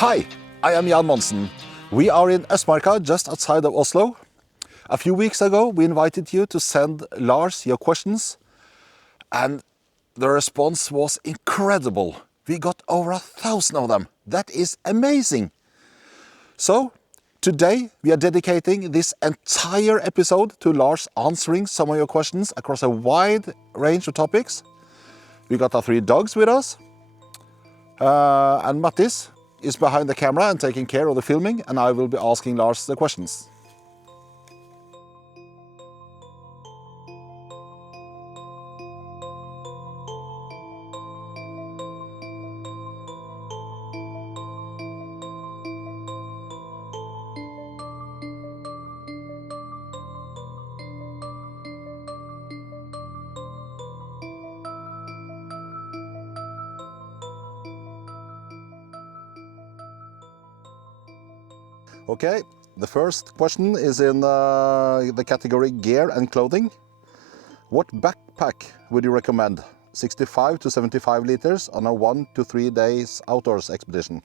Hi, I am Jan Monsen. We are in Østmarka, just outside of Oslo. A few weeks ago, we invited you to send Lars your questions, and the response was incredible. We got over 1,000 of them. That is amazing. So, today we are dedicating this entire episode to Lars answering some of your questions across a wide range of topics. We got our 3 dogs with us, and Mattis is behind the camera and taking care of the filming, and I will be asking Lars the questions. Okay, the first question is in the category gear and clothing. What backpack would you recommend? 65 to 75 liters on a 1 to 3 days outdoors expedition.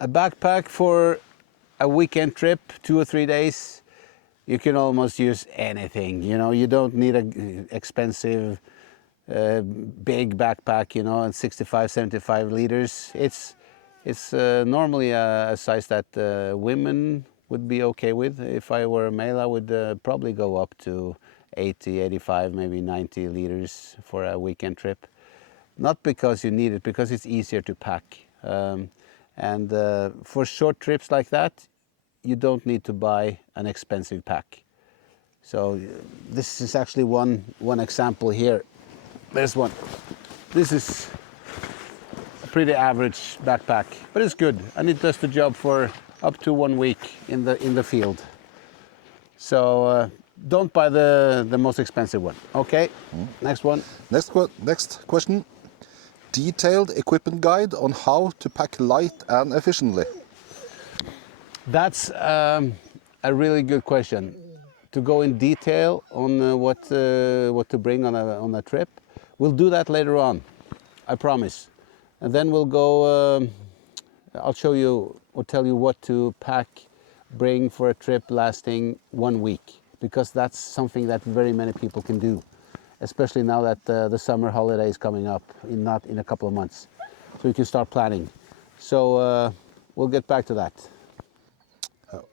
A backpack for a weekend trip, 2 or 3 days, you can almost use anything. You know, you don't need an expensive big backpack, you know, and 65, 75 liters. It's normally a size that women would be okay with. If I were a male, I would probably go up to 80, 85, maybe 90 liters for a weekend trip. Not because you need it, because it's easier to pack. And for short trips like that, you don't need to buy an expensive pack. So this is actually one example here. There's one. This is a pretty average backpack, but it's good, and it does the job for up to 1 week in the field. So don't buy the most expensive one. Okay, next one. Next question. Detailed equipment guide on how to pack light and efficiently. That's a really good question. To go in detail on what to bring on a trip, we'll do that later on, I promise. And then we'll go. I'll show you or tell you what to pack, bring for a trip lasting 1 week, because that's something that very many people can do, especially now that the summer holiday is coming up not in a couple of months. So you can start planning. So we'll get back to that.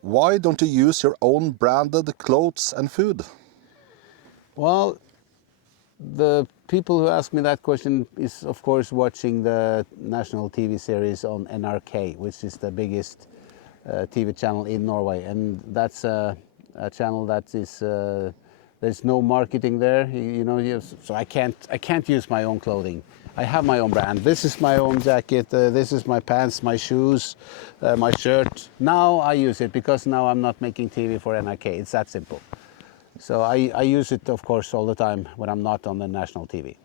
Why don't you use your own branded clothes and food? Well, the people who ask me that question is, of course, watching the national TV series on NRK, which is the biggest TV channel in Norway. And that's a channel that is, there's no marketing there, you know, so I can't use my own clothing. I have my own brand. This is my own jacket, this is my pants, my shoes, my shirt. Now I use it because now I'm not making TV for NRK. It's that simple. So I use it, of course, all the time when I'm not on the national TV.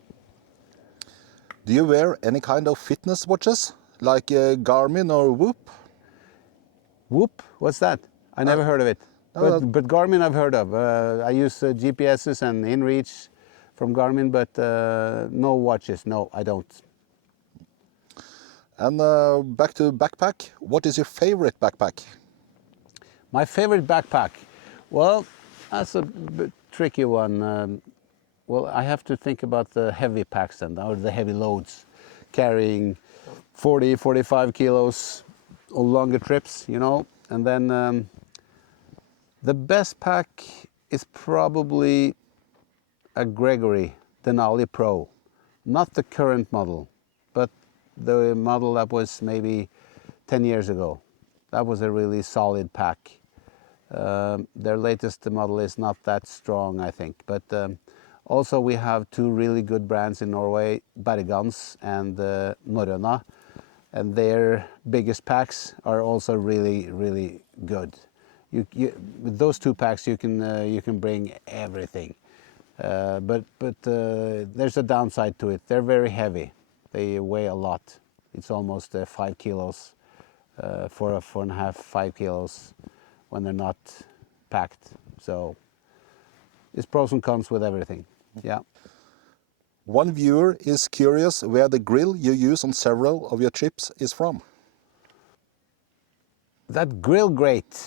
Do you wear any kind of fitness watches, like Garmin or Whoop? Whoop? What's that? I never heard of it. But Garmin I've heard of. I use GPSs and inReach from Garmin, but no watches. No, I don't. And back to backpack. What is your favorite backpack? My favorite backpack? Well, that's a bit tricky one. Well, I have to think about the heavy packs then, or the heavy loads, carrying 40, 45 kilos on longer trips, you know. And then the best pack is probably a Gregory Denali Pro. Not the current model, but the model that was maybe 10 years ago. That was a really solid pack. Their latest model is not that strong, I think. But also we have 2 really good brands in Norway, Bergans and Norrøna. And their biggest packs are also really, really good. With those 2 packs, you can bring everything. But there's a downside to it. They're very heavy. They weigh a lot. It's almost 5 kilos, 4.5, 5 kilos when they're not packed. So it's pros and cons with everything. Yeah. One viewer is curious where the grill you use on several of your trips is from. That grill grate,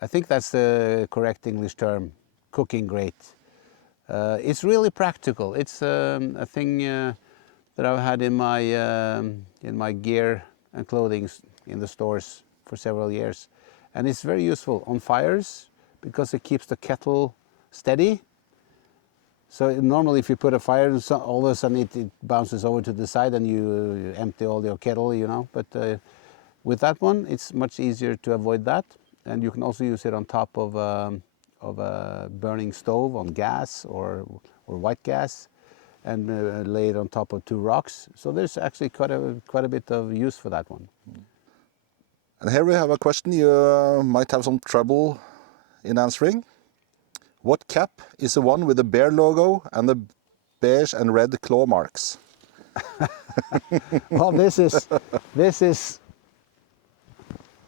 I think that's the correct English term, cooking grate. It's really practical. It's a thing that I've had in my gear and clothing in the stores for several years. And it's very useful on fires because it keeps the kettle steady. So normally if you put a fire, all of a sudden it bounces over to the side and you empty all your kettle, you know. But with that one, it's much easier to avoid that. And you can also use it on top of a burning stove on gas or white gas, and lay it on top of 2 rocks. So there's actually quite a bit of use for that one. And here we have a question you might have some trouble in answering. What cap is the one with the bear logo and the beige and red claw marks? Well,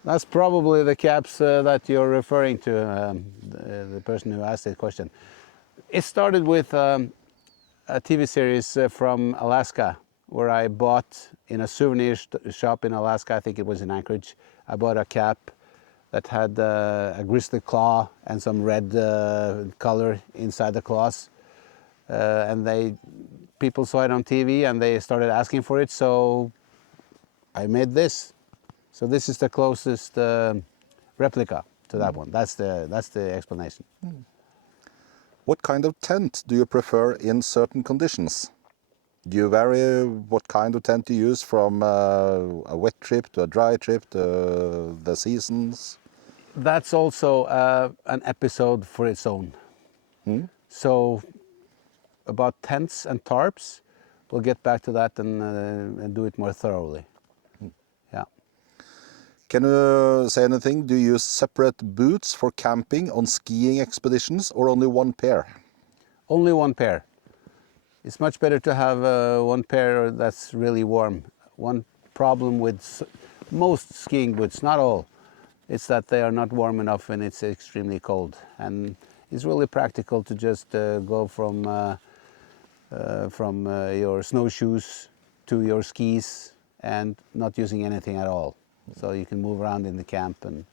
that's probably the caps that you're referring to, the person who asked that question. It started with a TV series from Alaska, where I bought in a souvenir shop in Alaska, I think it was in Anchorage, I bought a cap that had a grizzly claw and some red color inside the claws. And people saw it on TV and they started asking for it, so I made this. So this is the closest replica to that one. That's the explanation. What kind of tent do you prefer in certain conditions? Do you vary what kind of tent you use from a wet trip to a dry trip to the seasons? That's also an episode for its own. So about tents and tarps, we'll get back to that and do it more thoroughly. Yeah. Can you say anything? Do you use separate boots for camping on skiing expeditions or only one pair? Only one pair. It's much better to have one pair that's really warm. One problem with most skiing boots, not all, it's that they are not warm enough when it's extremely cold. And it's really practical to just go from your snowshoes to your skis and not using anything at all. So you can move around in the camp. And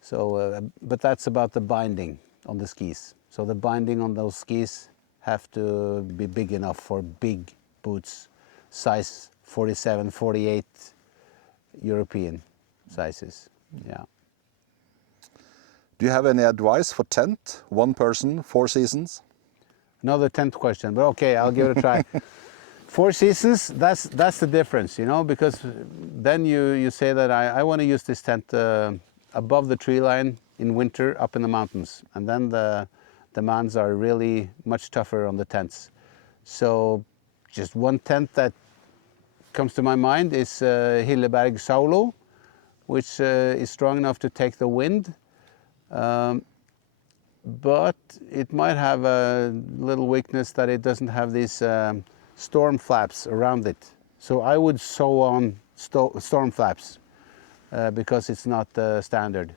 so, but that's about the binding on the skis. So the binding on those skis have to be big enough for big boots, size 47, 48 European sizes. Yeah. Do you have any advice for tent? One person, 4 seasons? Another tent question, but okay, I'll give it a try. 4 seasons, that's the difference, you know, because then you say that I want to use this tent above the tree line in winter up in the mountains, and then the demands are really much tougher on the tents. So just one tent that comes to my mind is Hilleberg Saulo, which is strong enough to take the wind, but it might have a little weakness that it doesn't have these storm flaps around it. So I would sew on storm flaps because it's not standard,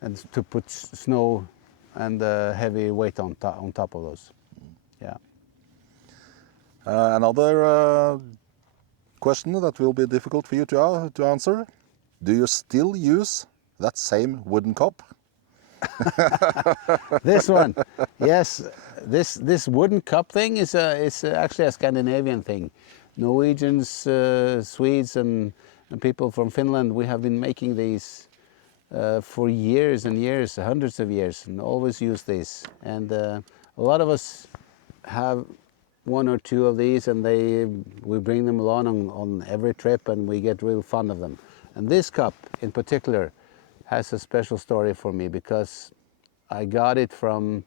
and to put snow and heavy weight on top of those. Yeah. Another question that will be difficult for you to answer. Do you still use that same wooden cup? This one, yes. This wooden cup thing is actually a Scandinavian thing. Norwegians, Swedes, and people from Finland, we have been making these for years and years, hundreds of years, and always use these. And a lot of us have 1 or 2 of these, and we bring them along on every trip, and we get real fond of them. And this cup in particular has a special story for me because I got it from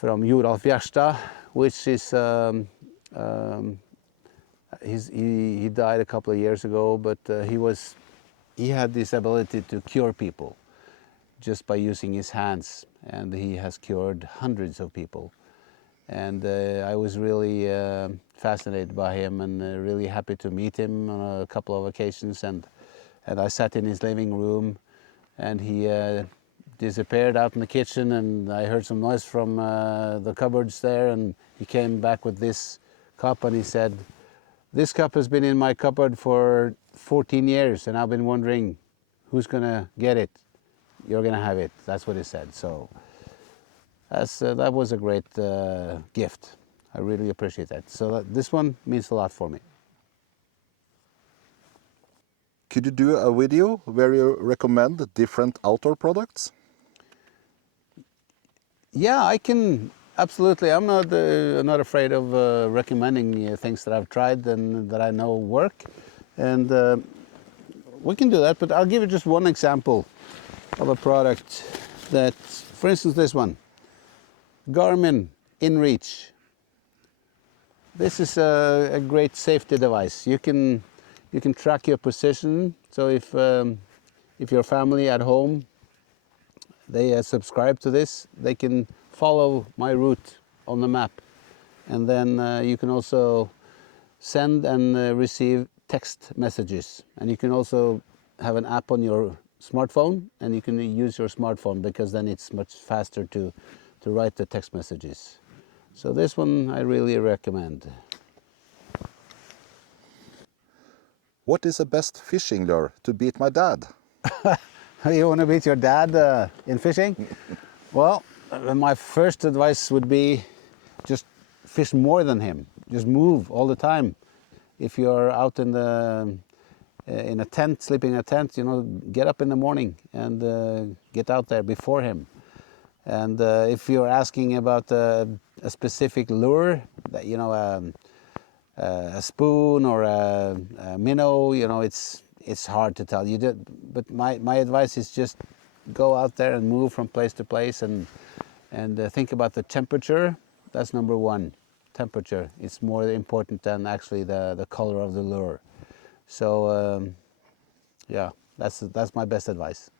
Joralf Gjerstad, which is he died a couple of years ago, but he had this ability to cure people just by using his hands, and he has cured hundreds of people. And I was really fascinated by him and really happy to meet him on a couple of occasions. And I sat in his living room, and he disappeared out in the kitchen, and I heard some noise from the cupboards there, and he came back with this cup, and he said, "This cup has been in my cupboard for 14 years, and I've been wondering who's gonna get it? You're gonna have it. That's what he said. So that was a great gift. I really appreciate that. So this one means a lot for me. Could you do a video where you recommend different outdoor products? Yeah, I can absolutely. I'm not afraid of recommending things that I've tried and that I know work, and we can do that. But I'll give you just one example of a product that, for instance, this one, Garmin inReach. This is a great safety device. You can track your position. So if your family at home, they subscribe to this, they can follow my route on the map. And then you can also send and receive text messages. And you can also have an app on your smartphone, and you can use your smartphone because then it's much faster to write the text messages. So this one I really recommend. What is the best fishing lure to beat my dad? You want to beat your dad in fishing? Well, my first advice would be just fish more than him. Just move all the time. If you're out in a tent, sleeping in a tent, get up in the morning and get out there before him. And if you're asking about a specific lure, that a spoon or a minnow, it's hard to tell. But my advice is just go out there and move from place to place and think about the temperature. That's number one. Temperature. It's more important than actually the color of the lure. So yeah, that's my best advice.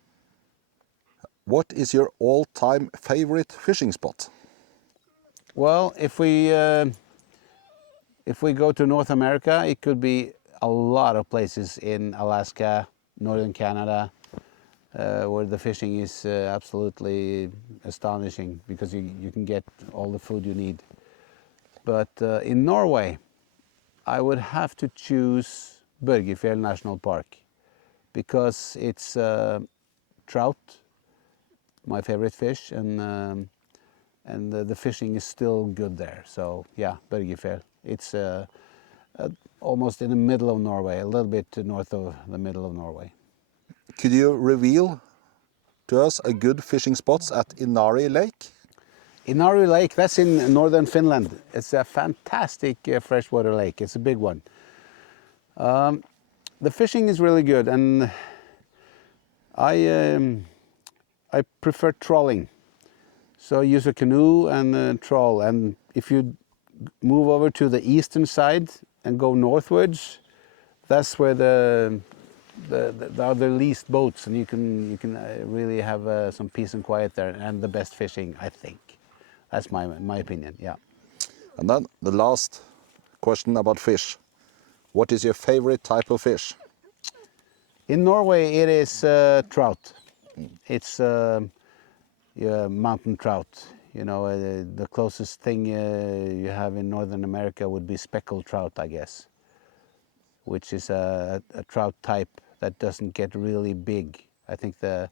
What is your all-time favorite fishing spot? Well, if we go to North America, it could be a lot of places in Alaska, northern Canada, where the fishing is absolutely astonishing because you can get all the food you need. But in Norway, I would have to choose Børgefjell National Park because it's trout, my favorite fish, and the fishing is still good there. So yeah, Børgefjell. It's almost in the middle of Norway, a little bit north of the middle of Norway. Could you reveal to us a good fishing spots at Inari Lake? Inari Lake, that's in northern Finland. It's a fantastic freshwater lake. It's a big one. The fishing is really good, and I prefer trolling. So I use a canoe and troll. And if you move over to the eastern side and go northwards, that's where there are the least boats, and you can really have some peace and quiet there, and the best fishing, I think. That's my opinion. Yeah. And then the last question about fish. What is your favorite type of fish? In Norway, it is trout. It's mountain trout. The closest thing you have in Northern America would be speckled trout, I guess, which is a trout type that doesn't get really big. I think the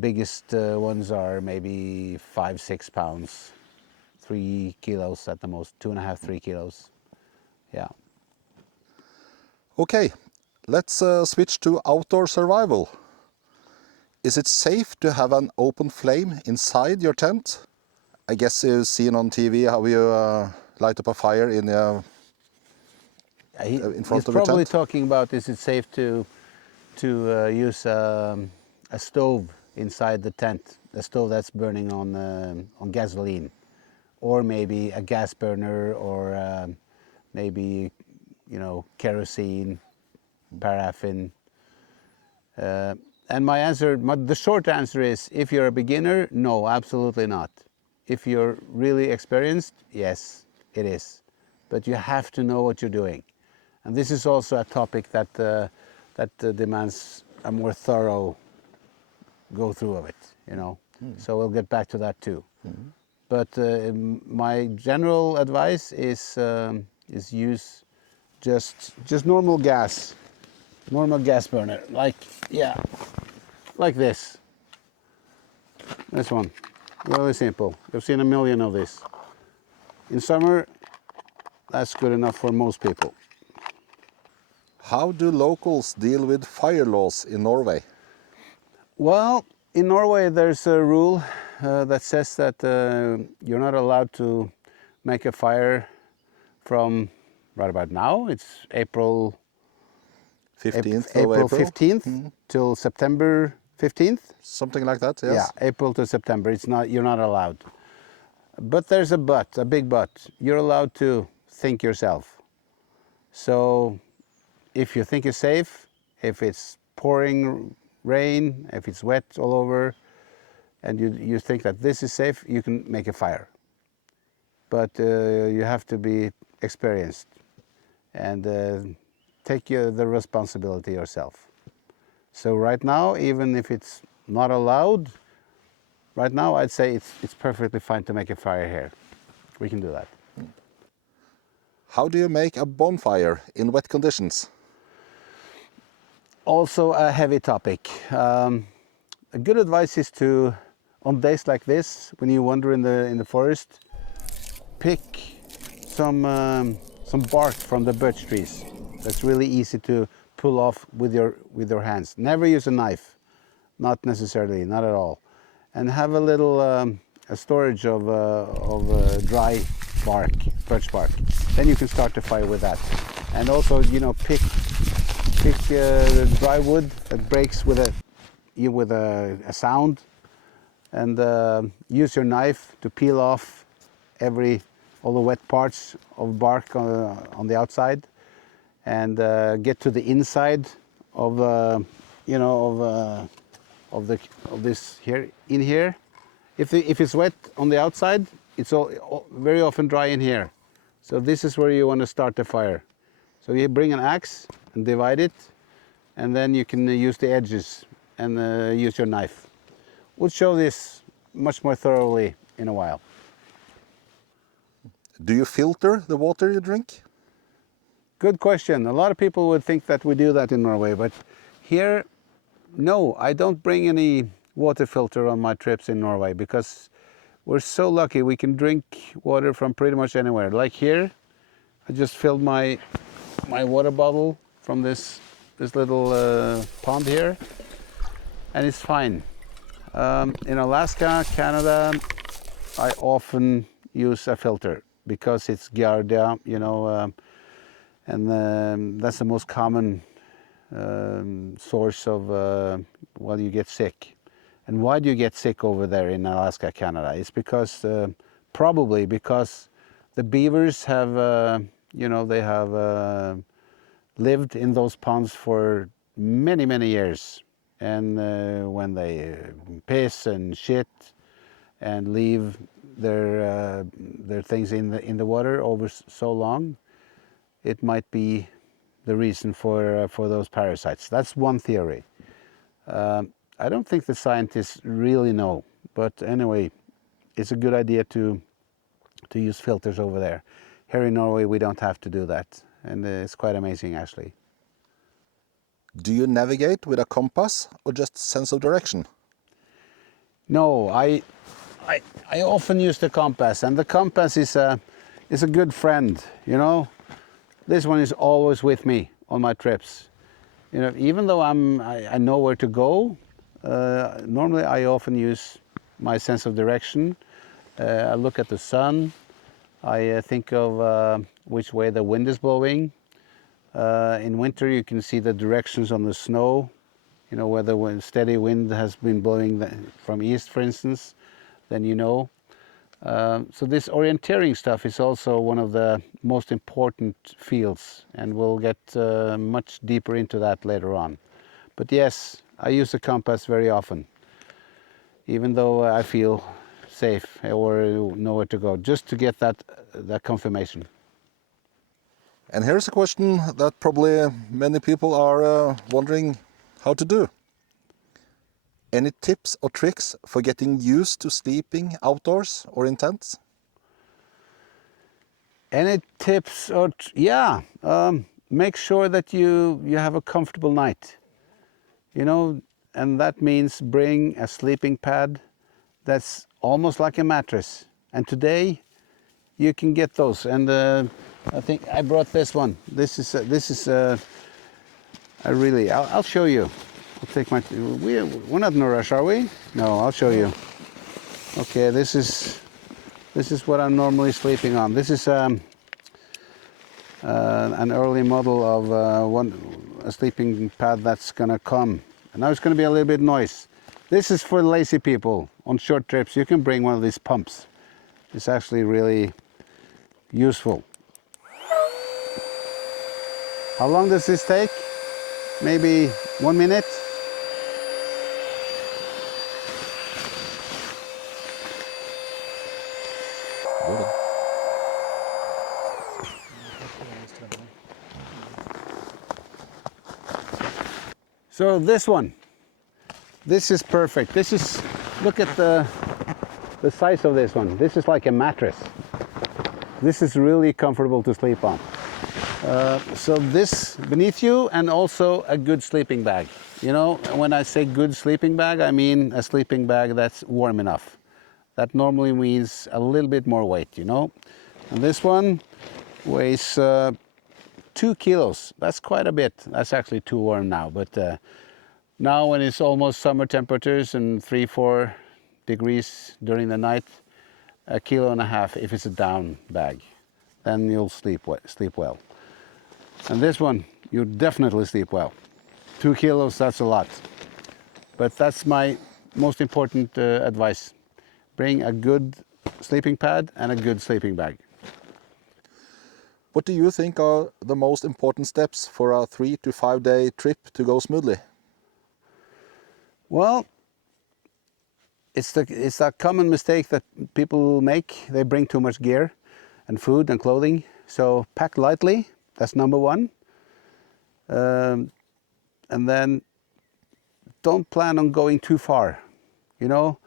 biggest ones are maybe 5-6 pounds, 3 kilos at the most, 2.5, 3 kilos. Yeah. Okay, let's switch to outdoor survival. Is it safe to have an open flame inside your tent? I guess you've seen on TV how you light up a fire in front of your tent. He's probably talking about, is it safe to use a stove inside the tent, a stove that's burning on gasoline, or maybe a gas burner, or maybe kerosene, paraffin. And the short answer is, if you're a beginner, no, absolutely not. If you're really experienced, yes, it is. But you have to know what you're doing. And this is also a topic that demands a more thorough go through of it, So we'll get back to that too. But my general advice is use just normal gas. normal gas burner, like this. This one, really simple. You've seen a million of this. In summer, that's good enough for most people. How do locals deal with fire laws in Norway? Well, in Norway there's a rule that says that you're not allowed to make a fire from right about now. It's April 15th of April April? 15th till September 15th. Something like that, yes. Yeah, April to September. You're not allowed. But there's a but, a big but. You're allowed to think yourself. So if you think it's safe, if it's pouring rain, if it's wet all over, and you think that this is safe, you can make a fire. But you have to be experienced and take the responsibility yourself. So right now, even if it's not allowed, right now I'd say it's perfectly fine to make a fire here. We can do that. How do you make a bonfire in wet conditions? Also a heavy topic. A good advice is to, on days like this, when you wander in the forest, pick some bark from the birch trees. That's really easy to pull off with your hands. Never use a knife, not necessarily, not at all. And have a little a storage of dry bark, birch bark. Then you can start the fire with that. And also, pick dry wood that breaks with a sound, and use your knife to peel off all the wet parts of bark on the outside, and get to the inside of this here in here. If it's wet on the outside, it's very often dry in here. So this is where you want to start the fire. So you bring an axe and divide it, and then you can use the edges and use your knife. We'll show this much more thoroughly in a while. Do you filter the water you drink? Good question. A lot of people would think that we do that in Norway, but here, no, I don't bring any water filter on my trips in Norway because we're so lucky we can drink water from pretty much anywhere. Like here, I just filled my water bottle from this little pond here, and it's fine. In Alaska, Canada, I often use a filter because it's Giardia, and that's the most common source of you get sick. And why do you get sick over there in Alaska, Canada? It's because probably because the beavers have they have lived in those ponds for many years, and when they piss and shit and leave their things in the water over so long, it might be the reason for those parasites. That's one theory. I don't think the scientists really know, but anyway, it's a good idea to use filters over there. Here in Norway, we don't have to do that, and it's quite amazing actually. Do you navigate with a compass or just sense of direction? No, I often use the compass, and the compass is a good friend. This one is always with me on my trips. Even though I know where to go, normally I often use my sense of direction. I look at the sun. I think of which way the wind is blowing. In winter, you can see the directions on the snow. Whether when steady wind has been blowing from east, for instance, then you know. So this orienteering stuff is also one of the most important fields, and we'll get much deeper into that later on. But yes, I use the compass very often, even though I feel safe or know where to go, just to get that confirmation. And here's a question that probably many people are wondering how to do. Any tips or tricks for getting used to sleeping outdoors or in tents? Any tips? Yeah. make sure that you have a comfortable night, you know, and that means bring a sleeping pad that's almost like a mattress. And today you can get those, and I think I brought this one. This is a really. I'll show you. I'll take my. We're not in a rush, are we? No, I'll show you. Okay, this is what I'm normally sleeping on. This is an early model of a sleeping pad that's gonna come. And now it's gonna be a little bit noise. This is for lazy people on short trips. You can bring one of these pumps. It's actually really useful. How long does this take? Maybe 1 minute? So this one, this is perfect. This is, look at the size of this one. This is like a mattress. This is really comfortable to sleep on. So this beneath you, and also a good sleeping bag. You know, when I say good sleeping bag, I mean a sleeping bag that's warm enough. That normally means a little bit more weight, you know. And this one weighs 2 kilos. That's quite a bit. That's actually too warm now, but now when it's almost summer temperatures and 3-4 degrees during the night, 1.5 kilos if it's a down bag, then you'll sleep well. And this one, you definitely sleep well. 2 kilos, that's a lot. But that's my most important advice. Bring a good sleeping pad and a good sleeping bag. What do you think are the most important steps for a 3 to 5 day trip to go smoothly? Well, it's a common mistake that people make. They bring too much gear and food and clothing. So pack lightly, that's number one. And then don't plan on going too far. You know,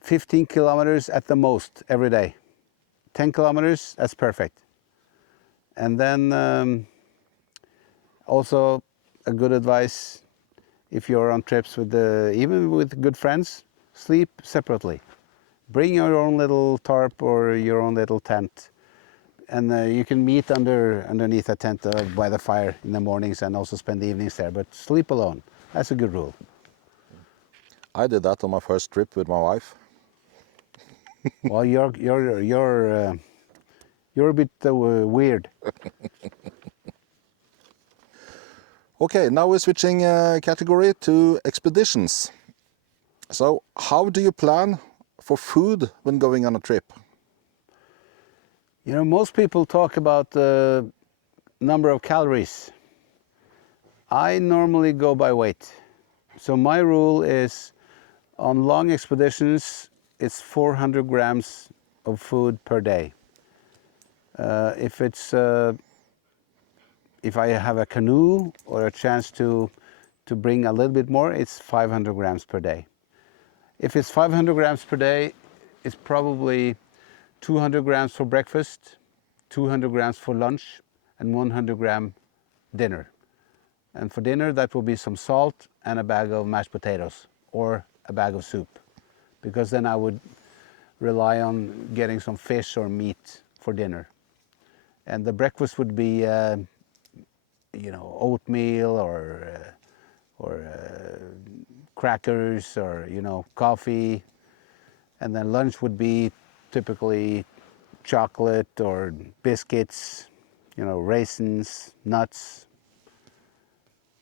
15 kilometers at the most every day. 10 kilometers, that's perfect. And then also a good advice, if you're on trips with even with good friends, sleep separately. Bring your own little tarp or your own little tent, and you can meet underneath a tent by the fire in the mornings and also spend the evenings there. But sleep alone. That's a good rule. I did that on my first trip with my wife. Well, you're a bit weird. Okay, now we're switching category to expeditions. So, how do you plan for food when going on a trip? You know, most people talk about the number of calories. I normally go by weight. So my rule is, on long expeditions, it's 400 grams of food per day. If I have a canoe or a chance to bring a little bit more, it's 500 grams per day. If it's 500 grams per day, it's probably 200 grams for breakfast, 200 grams for lunch, and 100 gram dinner. And for dinner, that will be some salt and a bag of mashed potatoes or a bag of soup, because then I would rely on getting some fish or meat for dinner. And the breakfast would be, oatmeal or crackers or, coffee. And then lunch would be typically chocolate or biscuits, raisins, nuts.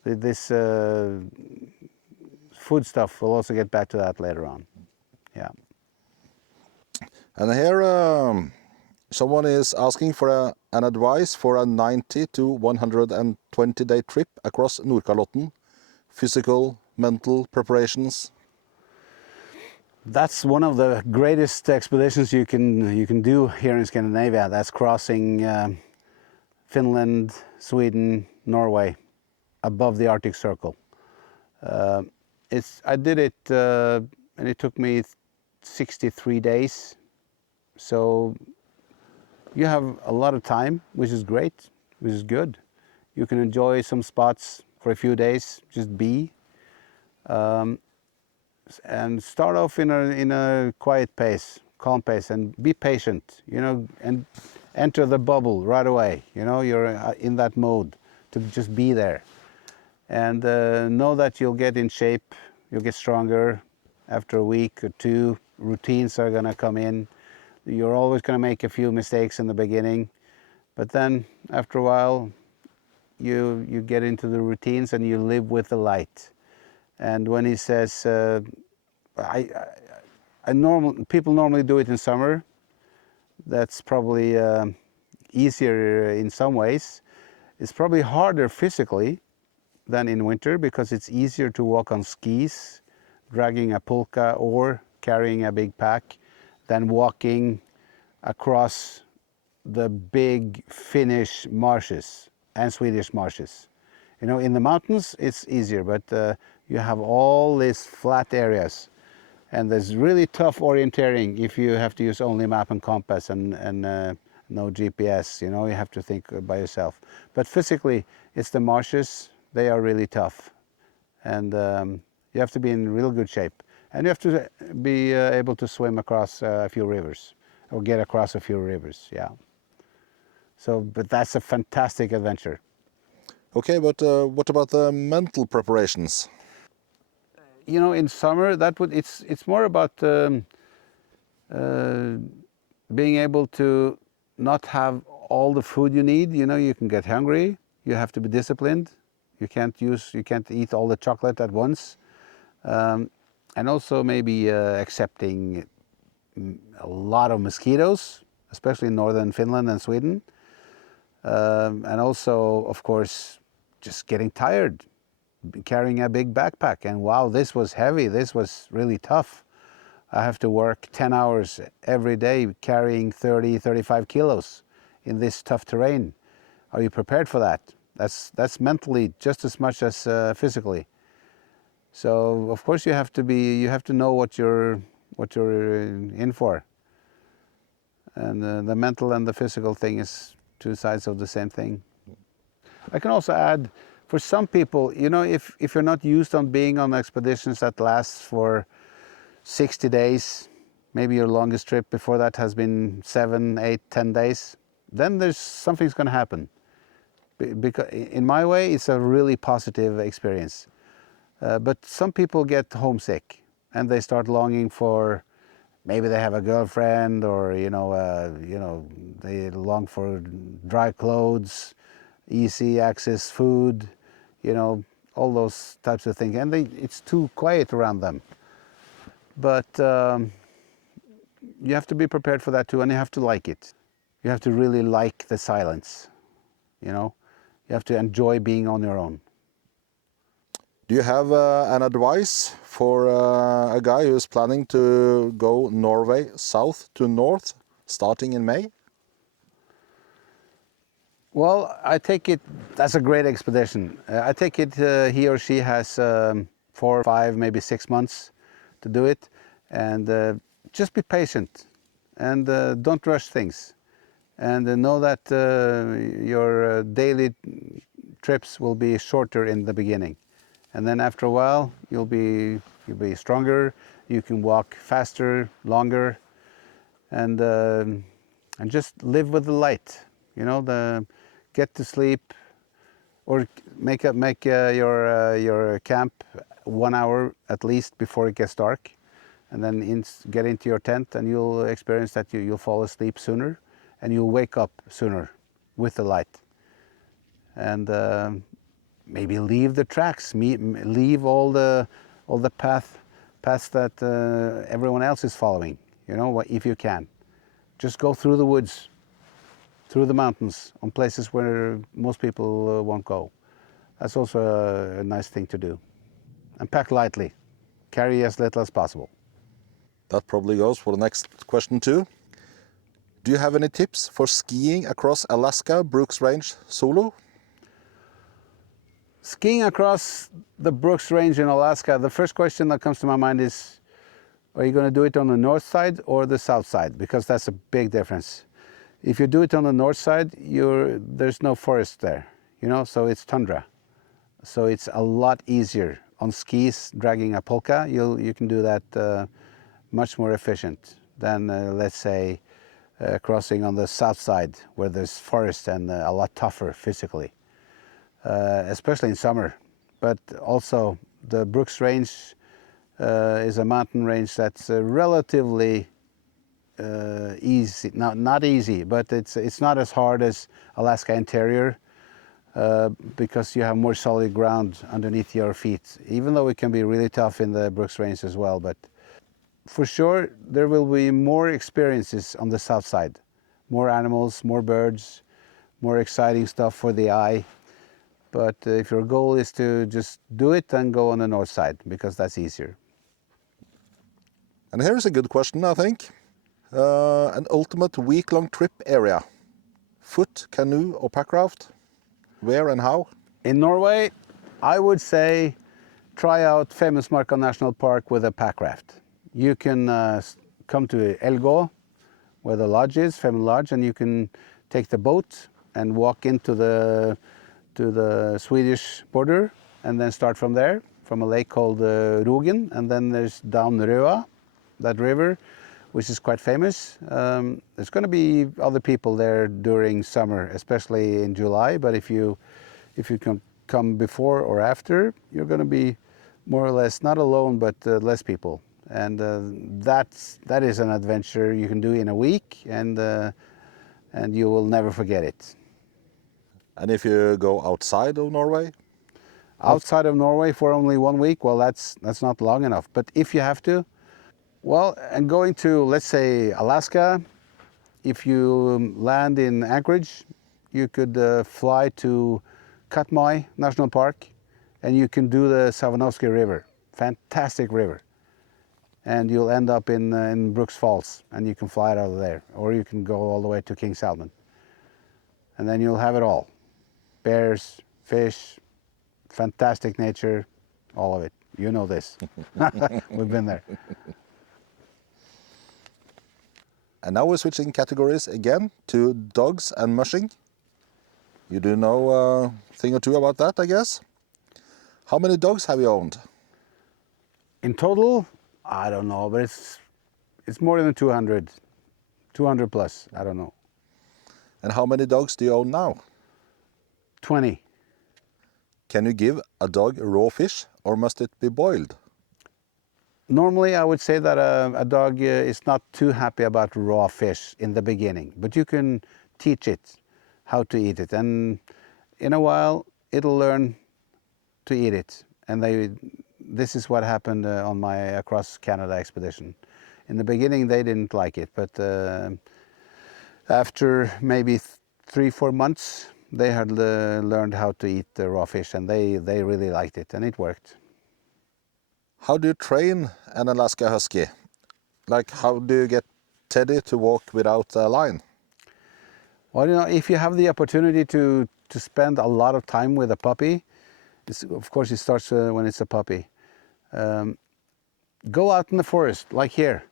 This food stuff, we'll also get back to that later on. Yeah. And here someone is asking for an advice for a 90 to 120 day trip across Nordkalotten. Physical, mental preparations. That's one of the greatest expeditions you can do here in Scandinavia. That's crossing Finland, Sweden, Norway, above the Arctic Circle. I did it, and it took me 63 days. So you have a lot of time, which is great, which is good. You can enjoy some spots for a few days, just be. And start off in a quiet pace, calm pace, and be patient, you know, and enter the bubble right away. You know, you're in that mode to just be there. And know that you'll get in shape, you'll get stronger after a week or two. Routines are going to come in. You're always going to make a few mistakes in the beginning, but then after a while, you get into the routines and you live with the light. And when he says, people normally do it in summer. That's probably easier in some ways. It's probably harder physically than in winter because it's easier to walk on skis, dragging a pulka or carrying a big pack, than walking across the big Finnish marshes and Swedish marshes. You know, in the mountains it's easier, but you have all these flat areas, and there's really tough orienteering if you have to use only map and compass and no GPS. You know, you have to think by yourself. But physically, it's the marshes. They are really tough, and you have to be in real good shape, and you have to be able to swim across a few rivers or get across a few rivers. Yeah. So, but that's a fantastic adventure. Okay, but what about the mental preparations? You know, in summer, it's more about being able to not have all the food you need. You know, you can get hungry. You have to be disciplined. You can't eat all the chocolate at once, and also maybe accepting a lot of mosquitoes, especially in northern Finland and Sweden, and also, of course, just getting tired, carrying a big backpack. And wow, this was heavy. This was really tough. I have to work 10 hours every day carrying 35 kilos in this tough terrain. Are you prepared for that? That's mentally just as much as physically. So of course you have to know what you're in for. And the mental and the physical thing is two sides of the same thing. I can also add, for some people, you know, if you're not used on being on expeditions that last for 60 days, maybe your longest trip before that has been 7, 8, 10 days, then something's going to happen. Because in my way, it's a really positive experience. But some people get homesick and they start longing for, maybe they have a girlfriend, or they long for dry clothes, easy access food, you know, all those types of things, and it's too quiet around them. But you have to be prepared for that too, and you have to like it. You have to really like the silence, you know. You have to enjoy being on your own. Do you have an advice for a guy who is planning to go Norway south to north, starting in May? Well, I take it that's a great expedition. I take it he or she has 4 or 5, maybe 6 months to do it, and just be patient and don't rush things, and know that your daily trips will be shorter in the beginning, and then after a while you'll be stronger. You can walk faster, longer, and just live with the light. You know, get to sleep, or make your camp 1 hour at least before it gets dark, and then get into your tent, and you'll experience that you'll fall asleep sooner, and you'll wake up sooner with the light. And maybe leave the tracks, leave all the paths that everyone else is following. You know, if you can, just go through the woods, through the mountains, on places where most people won't go. That's also a nice thing to do. And pack lightly. Carry as little as possible. That probably goes for the next question too. Do you have any tips for skiing across Alaska, Brooks Range solo? Skiing across the Brooks Range in Alaska, the first question that comes to my mind is, are you going to do it on the north side or the south side? Because that's a big difference. If you do it on the north side, there's no forest there. you know, so it's tundra. So it's a lot easier. On skis, dragging a polka, you can do that much more efficient than, let's say, crossing on the south side where there's forest and a lot tougher physically, especially in summer. But also the Brooks Range is a mountain range that's relatively easy, not easy, but it's not as hard as Alaska Interior because you have more solid ground underneath your feet, even though it can be really tough in the Brooks Range as well. But for sure, there will be more experiences on the south side. More animals, more birds, more exciting stuff for the eye. But if your goal is to just do it, then go on the north side, because that's easier. And here's a good question, I think. An ultimate week-long trip area. Foot, canoe or packraft? Where and how? In Norway, I would say try out Østmarka National Park with a packraft. You can come to Helge, where the lodge is, Femern Lodge, and you can take the boat and walk into the Swedish border, and then start from there, from a lake called Rogen, and then there's down Røa, that river, which is quite famous. There's going to be other people there during summer, especially in July, but if you can come before or after, you're going to be more or less not alone, but less people. And that is an adventure you can do in a week, and you will never forget it. And if you go outside of Norway? Outside of Norway for only 1 week, well, that's not long enough. But if you have to, well, and going to, let's say, Alaska, if you land in Anchorage, you could fly to Katmai National Park, and you can do the Savanovsky River. Fantastic river. And you'll end up in Brooks Falls, and you can fly it out of there. Or you can go all the way to King Salmon. And then you'll have it all. Bears, fish, fantastic nature, all of it. You know this. We've been there. And now we're switching categories again to dogs and mushing. You do know a thing or two about that, I guess. How many dogs have you owned? In total, I don't know, but it's more than 200. 200 plus, I don't know. And how many dogs do you own now? 20. Can you give a dog raw fish, or must it be boiled? Normally, I would say that a dog is not too happy about raw fish in the beginning, but you can teach it how to eat it, and in a while, it'll learn to eat it. And this is what happened on my Across Canada expedition. In the beginning, they didn't like it, but after maybe 3-4 months, they had learned how to eat the raw fish, and they really liked it, and it worked. How do you train an Alaska Husky? Like, how do you get Teddy to walk without a line? Well, you know, if you have the opportunity to spend a lot of time with a puppy, of course it starts when it's a puppy. Go out in the forest, like here.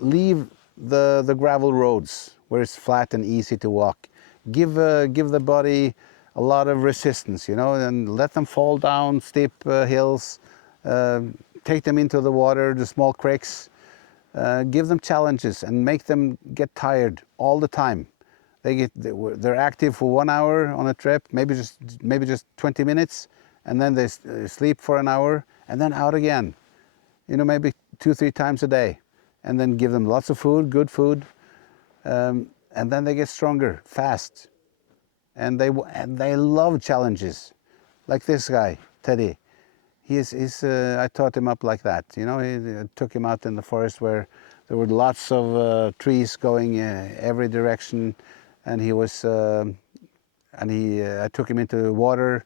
Leave the gravel roads where it's flat and easy to walk. Give the body a lot of resistance, you know, and let them fall down steep hills. Take them into the water, the small creeks. Give them challenges and make them get tired all the time. They're active for 1 hour on a trip, maybe just 20 minutes, and then they sleep for an hour, and then out again. You know, maybe 2-3 times a day, and then give them lots of food, good food, and then they get stronger fast, and they love challenges, like this guy Teddy. I taught him up like that. You know, I took him out in the forest where there were lots of trees going every direction, and I took him into water,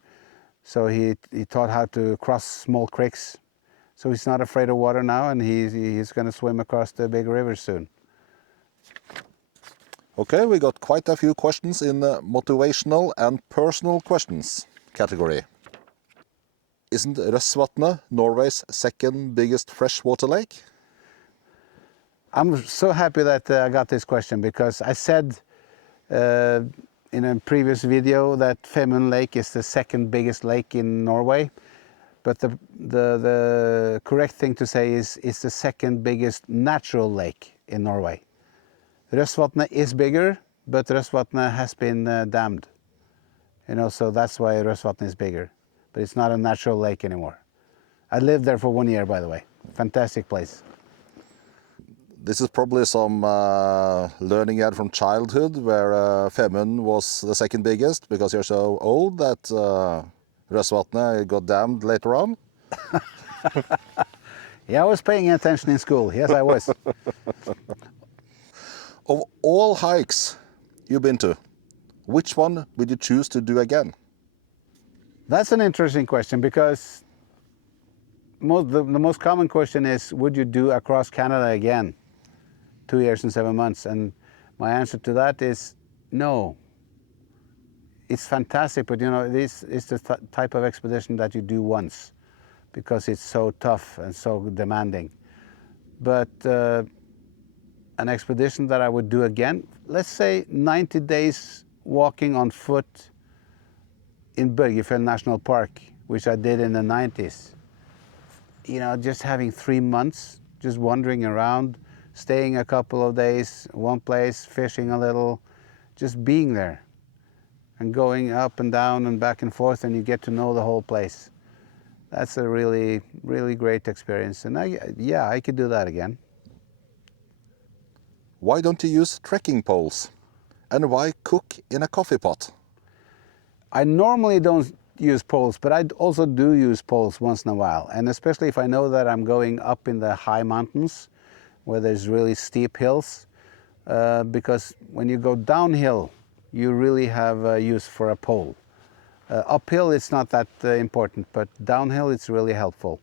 so he taught how to cross small creeks. So he's not afraid of water now, and he's going to swim across the big river soon. Okay, we got quite a few questions in the motivational and personal questions category. Isn't Røsvatnet Norway's second biggest freshwater lake? I'm so happy that I got this question, because I said in a previous video that Femund Lake is the second biggest lake in Norway, but the correct thing to say is it's the second biggest natural lake in Norway. Røsvatnet is bigger, but Røsvatnet has been dammed. You know, so that's why Røsvatnet is bigger, but it's not a natural lake anymore. I lived there for 1 year, by the way. Fantastic place. This is probably some learning you had from childhood, where Femund was the second biggest because you're so old that Røsvatnet got dammed later on. Yeah, I was paying attention in school. Yes, I was. Of all hikes you've been to, which one would you choose to do again? That's an interesting question because the most common question is, would you do across Canada again? 2 years and 7 months. And my answer to that is no. It's fantastic, but you know, this is the type of expedition that you do once because it's so tough and so demanding. But an expedition that I would do again, let's say 90 days walking on foot in Børgefjell National Park, which I did in the 90s. You know, just having 3 months, just wandering around, staying a couple of days, one place, fishing a little, just being there and going up and down and back and forth, and you get to know the whole place. That's a really, really great experience. And I could do that again. Why don't you use trekking poles? And why cook in a coffee pot? I normally don't use poles, but I also do use poles once in a while. And especially if I know that I'm going up in the high mountains where there's really steep hills, because when you go downhill, you really have use for a pole. Uphill, it's not that important, but downhill, it's really helpful.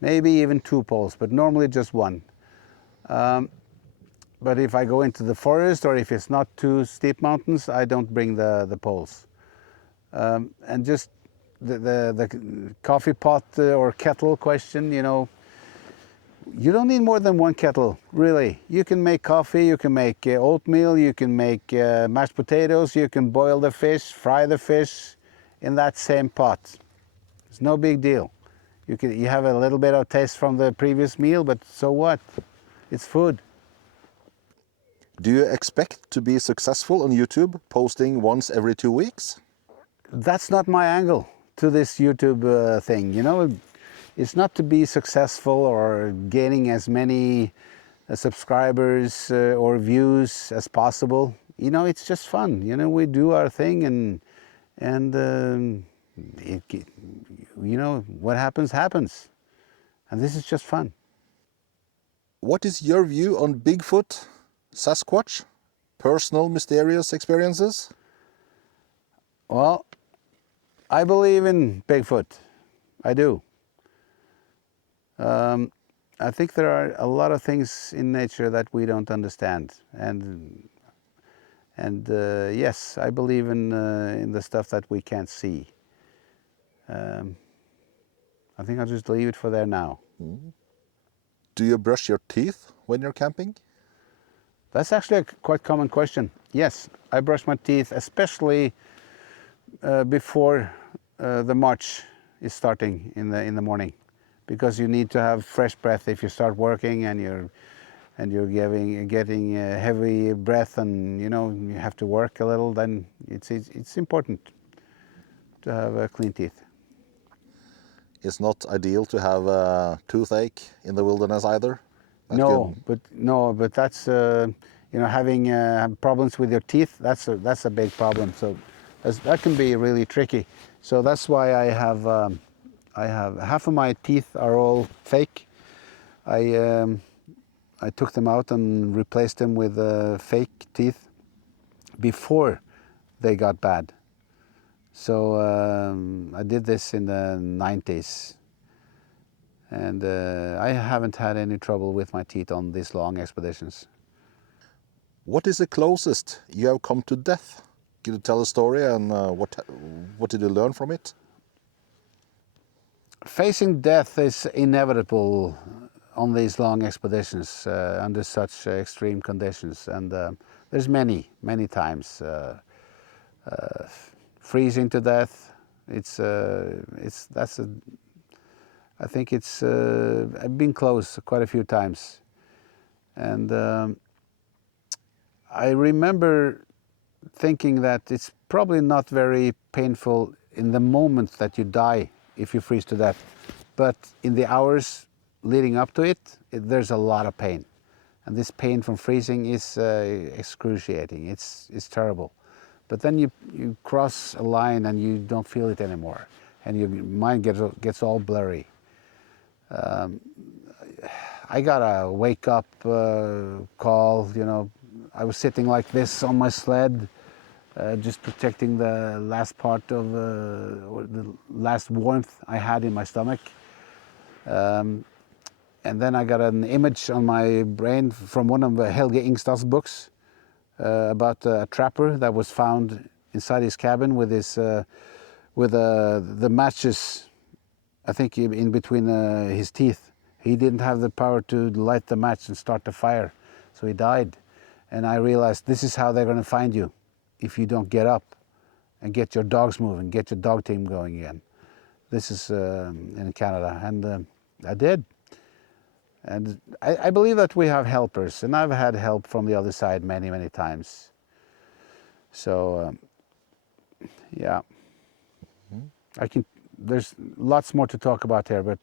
Maybe even 2 poles, but normally just 1. But if I go into the forest or if it's not too steep mountains, I don't bring the poles. And just the coffee pot or kettle question, you know, you don't need more than 1 kettle, really. You can make coffee, you can make oatmeal, you can make mashed potatoes, you can boil the fish, fry the fish in that same pot. It's no big deal. You have a little bit of taste from the previous meal, but so what? It's food. Do you expect to be successful on YouTube, posting once every 2 weeks? That's not my angle to this YouTube thing, you know. It's not to be successful or gaining as many subscribers or views as possible. You know, it's just fun. You know, we do our thing, and you know, what happens, happens. And this is just fun. What is your view on Bigfoot, Sasquatch, personal mysterious experiences? Well, I believe in Bigfoot. I do. I think there are a lot of things in nature that we don't understand, and yes, I believe in the stuff that we can't see. I think I'll just leave it for there now. Do you brush your teeth when you're camping? That's actually a quite common question. Yes, I brush my teeth, especially before the march is starting in the morning, because you need to have fresh breath if you start working and you're getting heavy breath, and you know you have to work a little. Then it's important to have clean teeth. It's not ideal to have a toothache in the wilderness either. No, but that's you know, having problems with your teeth. That's a big problem. So that can be really tricky. So that's why I have half of my teeth are all fake. I took them out and replaced them with fake teeth before they got bad. So I did this in the 90s, and I haven't had any trouble with my teeth on these long expeditions. What is the closest you have come to death? Can you tell a story, and what did you learn from it? Facing death is inevitable on these long expeditions under such extreme conditions, and there's many times. freezing to death. I think it's, I've been close quite a few times. And I remember thinking that it's probably not very painful in the moment that you die if you freeze to death. But in the hours leading up to it, there's a lot of pain. And this pain from freezing is excruciating. It's terrible. But then you cross a line and you don't feel it anymore. And your mind gets all blurry. I got a wake up call, you know. I was sitting like this on my sled, just protecting the last part of, or the last warmth I had in my stomach. And then I got an image on my brain from one of Helge Ingstad's books about a trapper that was found inside his cabin with his, with the matches, I think, in between his teeth. He didn't have the power to light the match and start the fire, so he died. And I realized this is how they're going to find you if you don't get up and get your dogs moving, get your dog team going again. This is in Canada, and I did. And I believe that we have helpers, and I've had help from the other side many, many times. So, yeah. There's lots more to talk about here, but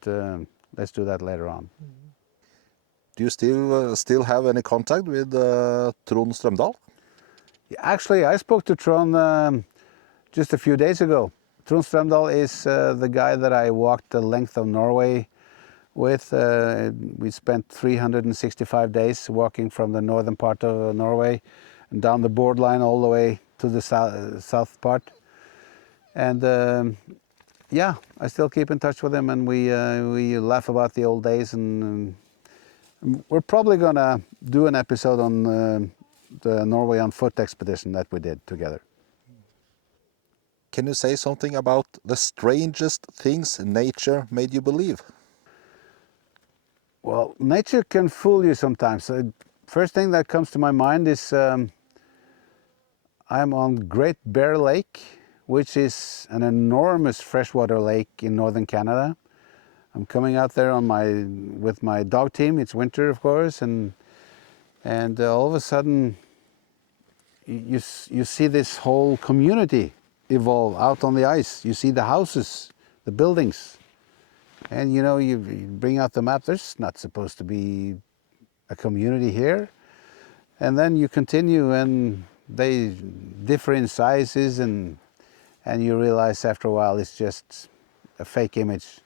let's do that later on. Do you still have any contact with Trond Strømdal? Actually, I spoke to Trond just a few days ago. Trond Strømdal is the guy that I walked the length of Norway with. We spent 365 days walking from the northern part of Norway and down the borderline all the way to the south part. And yeah, I still keep in touch with him, and we laugh about the old days, and we're probably gonna do an episode on the Norway on foot expedition that we did together. Can you say something about the strangest things nature made you believe? Well, nature can fool you sometimes. First thing that comes to my mind is I'm on Great Bear Lake, which is an enormous freshwater lake in northern Canada. I'm coming out there with my dog team. It's winter, of course, and all of a sudden you see this whole community evolve out on the ice. You see the houses, the buildings, and you know, you bring out the map. There's not supposed to be a community here. And then you continue, and they differ in sizes, and you realize after a while it's just a fake image.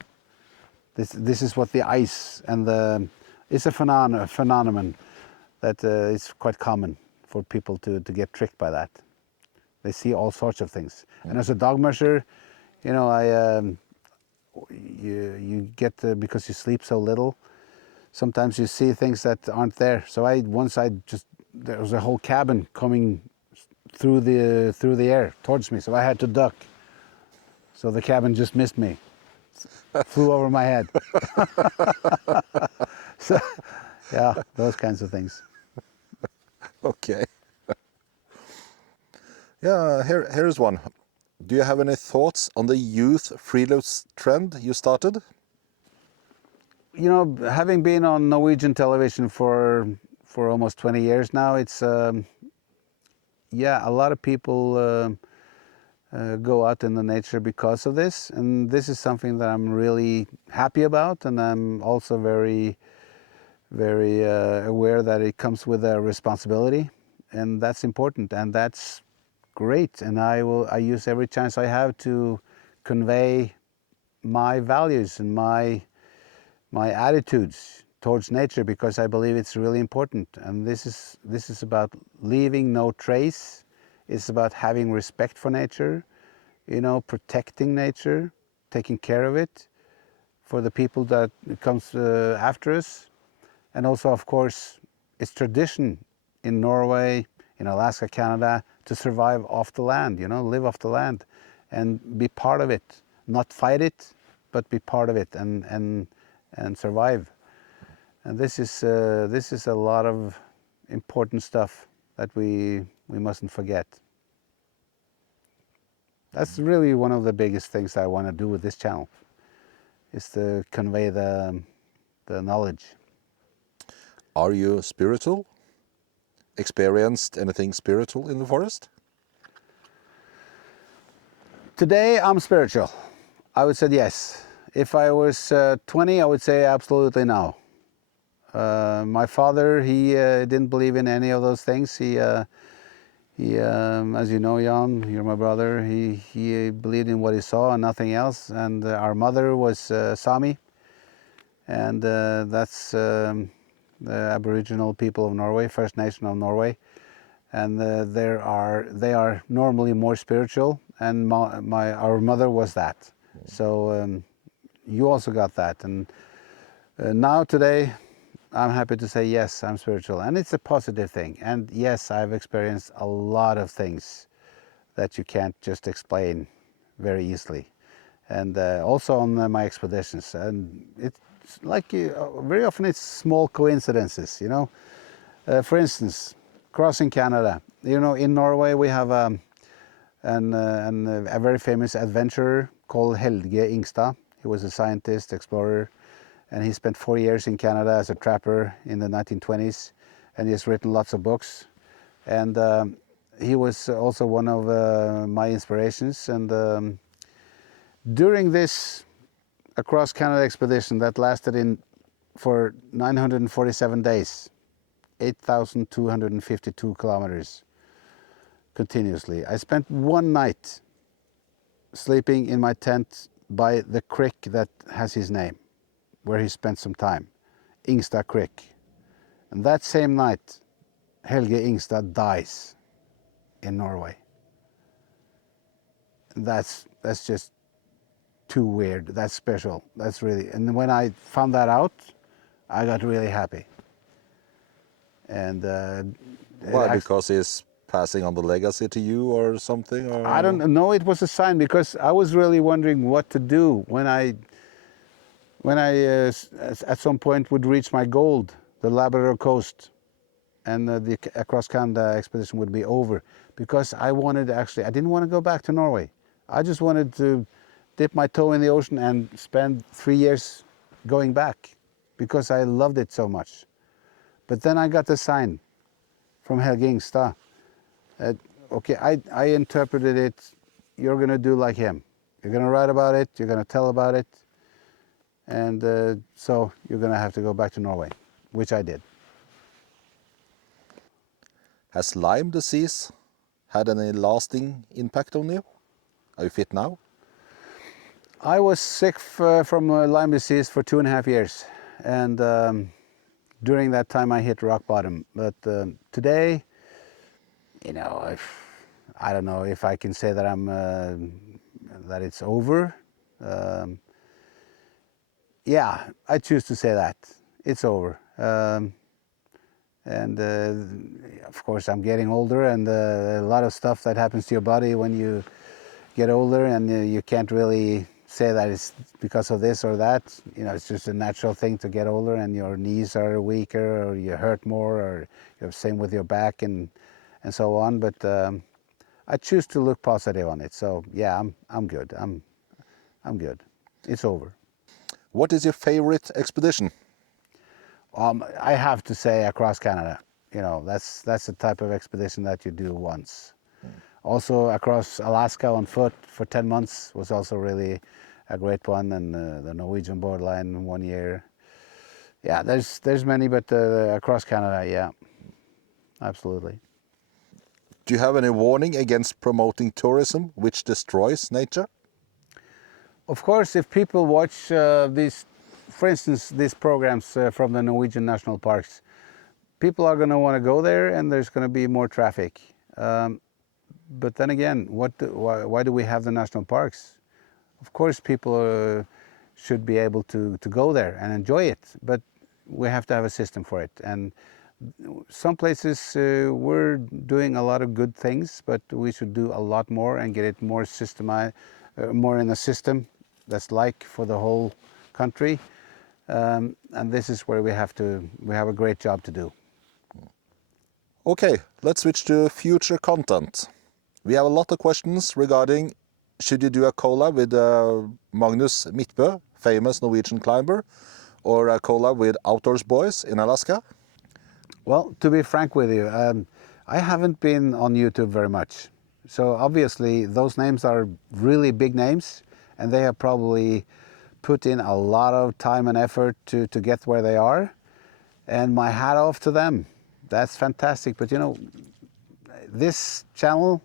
This is what the ice and it's a phenomenon that is quite common for people to get tricked by that. They see all sorts of things. And as a dog musher, you know, you get because you sleep so little, sometimes you see things that aren't there. So there was a whole cabin coming through the air towards me, so I had to duck. So the cabin just missed me, flew over my head. So, yeah, those kinds of things. Okay. Yeah, here's one. Do you have any thoughts on the youth freelance trend you started? You know, having been on Norwegian television for almost 20 years now, it's yeah, a lot of people go out in the nature because of this, and this is something that I'm really happy about, and I'm also very, very aware that it comes with a responsibility, and that's important, and that's great. And I use every chance I have to convey my values and my attitudes towards nature, because I believe it's really important. And this is about leaving no trace. It's about having respect for nature, you know, protecting nature, taking care of it for the people that comes after us. And also, of course, it's tradition in Norway, in Alaska, Canada, to survive off the land, you know, live off the land and be part of it, not fight it, but be part of it and survive. And this is a lot of important stuff that we mustn't forget. That's really one of the biggest things I want to do with this channel, is to convey the knowledge. Are you spiritual? Experienced anything spiritual in the forest? Today I'm spiritual. I would say yes. If I was 20, I would say absolutely no. My father, he didn't believe in any of those things. He as you know, Jan, you're my brother, he believed in what he saw and nothing else. And our mother was Sami, and that's the Aboriginal people of Norway, First Nation of Norway. And they are normally more spiritual, and our mother was that. So you also got that. And now today, I'm happy to say yes, I'm spiritual, and it's a positive thing. And yes, I've experienced a lot of things that you can't just explain very easily. And also on my expeditions, and it's like very often it's small coincidences, you know. For instance, crossing Canada. You know, in Norway we have a very famous adventurer called Helge Ingstad. He was a scientist, explorer, and he spent 4 years in Canada as a trapper in the 1920s, and he has written lots of books. And he was also one of my inspirations. And during this across Canada expedition that lasted for 947 days, 8,252 kilometers continuously, I spent one night sleeping in my tent by the creek that has his name, where he spent some time, Ingstad Creek. And that same night, Helge Ingstad dies in Norway. That's just too weird. That's special. That's really, and when I found that out, I got really happy. And Why? Because he's passing on the legacy to you or something? Or? I don't know. It was a sign, because I was really wondering what to do when I at some point would reach my goal, the Labrador coast, and the across Canada expedition would be over, because I didn't want to go back to Norway. I just wanted to dip my toe in the ocean and spend 3 years going back, because I loved it so much. But then I got the sign from Helge Ingstad. Okay, I interpreted it, you're going to do like him. You're going to write about it, you're going to tell about it, and so you're going to have to go back to Norway, which I did. Has Lyme disease had any lasting impact on you? Are you fit now? I was sick from Lyme disease for 2.5 years, and during that time I hit rock bottom. But today, you know, I don't know if I can say that that it's over. Yeah, I choose to say that it's over. And of course, I'm getting older, and a lot of stuff that happens to your body when you get older, and you can't really say that it's because of this or that. You know, it's just a natural thing to get older, and your knees are weaker, or you hurt more, or you're same with your back and so on. But I choose to look positive on it. So yeah, I'm good. I'm good. It's over. What is your favorite expedition? I have to say across Canada. You know, that's the type of expedition that you do once. Also across Alaska on foot for 10 months was also really a great one, and the Norwegian borderline 1 year. Yeah, there's many, but across Canada, yeah, absolutely. Do you have any warning against promoting tourism which destroys nature? Of course, if people watch these, for instance, these programs from the Norwegian national parks, people are going to want to go there, and there's going to be more traffic. But then again, why do we have the national parks? Of course, people should be able to go there and enjoy it, but we have to have a system for it. And some places we're doing a lot of good things, but we should do a lot more and get it more systemized, more in a system that's like for the whole country. And this is where we have a great job to do. Okay, let's switch to future content. We have a lot of questions regarding should you do a collab with Magnus Midtbø, famous Norwegian climber, or a collab with Outdoors Boys in Alaska? Well, to be frank with you, I haven't been on YouTube very much. So obviously those names are really big names, and they have probably put in a lot of time and effort to get where they are. And my hat off to them. That's fantastic. But you know, this channel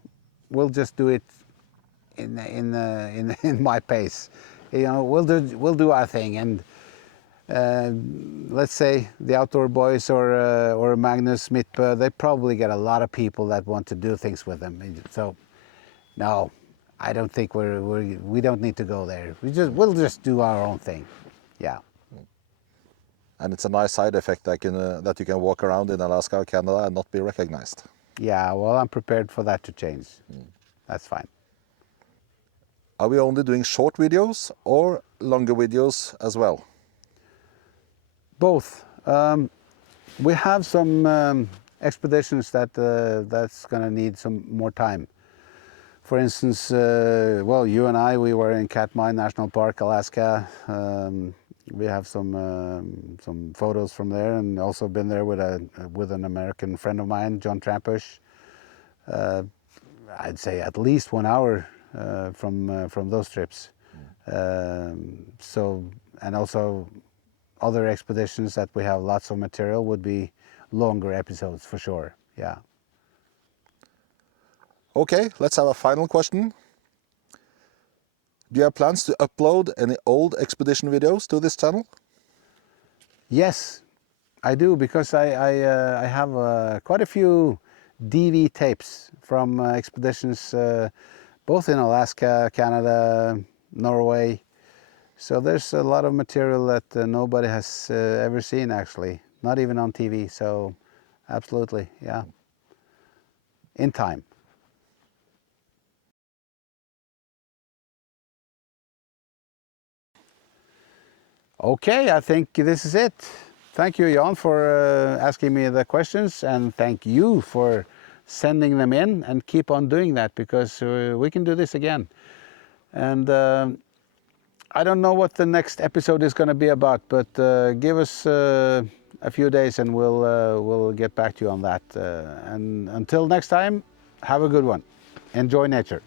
will just do it in my pace. You know, we'll do our thing, and let's say the Outdoor Boys or Magnus Midtbø, they probably get a lot of people that want to do things with them. So no, I don't think we don't need to go there. We'll just do our own thing. Yeah. And it's a nice side effect that you can walk around in Alaska or Canada and not be recognized. Yeah, well, I'm prepared for that to change. That's fine. Are we only doing short videos or longer videos as well? Both. We have some expeditions that's going to need some more time. For instance, well, you and I, we were in Katmai National Park, Alaska. We have some photos from there, and also been there with an American friend of mine, John Trampush. I'd say at least 1 hour from those trips. So, and also other expeditions that we have lots of material would be longer episodes for sure. Yeah. Okay, let's have a final question. Do you have plans to upload any old expedition videos to this channel? Yes, I do, because I have quite a few DV tapes from expeditions both in Alaska, Canada, Norway. So there's a lot of material that nobody has ever seen, actually, not even on TV. So absolutely, yeah, in time. Okay, I think this is it. Thank you, Jan, for asking me the questions, and thank you for sending them in, and keep on doing that, because we can do this again. And I don't know what the next episode is going to be about, but give us a few days and we'll get back to you on that. And until next time, have a good one. Enjoy nature.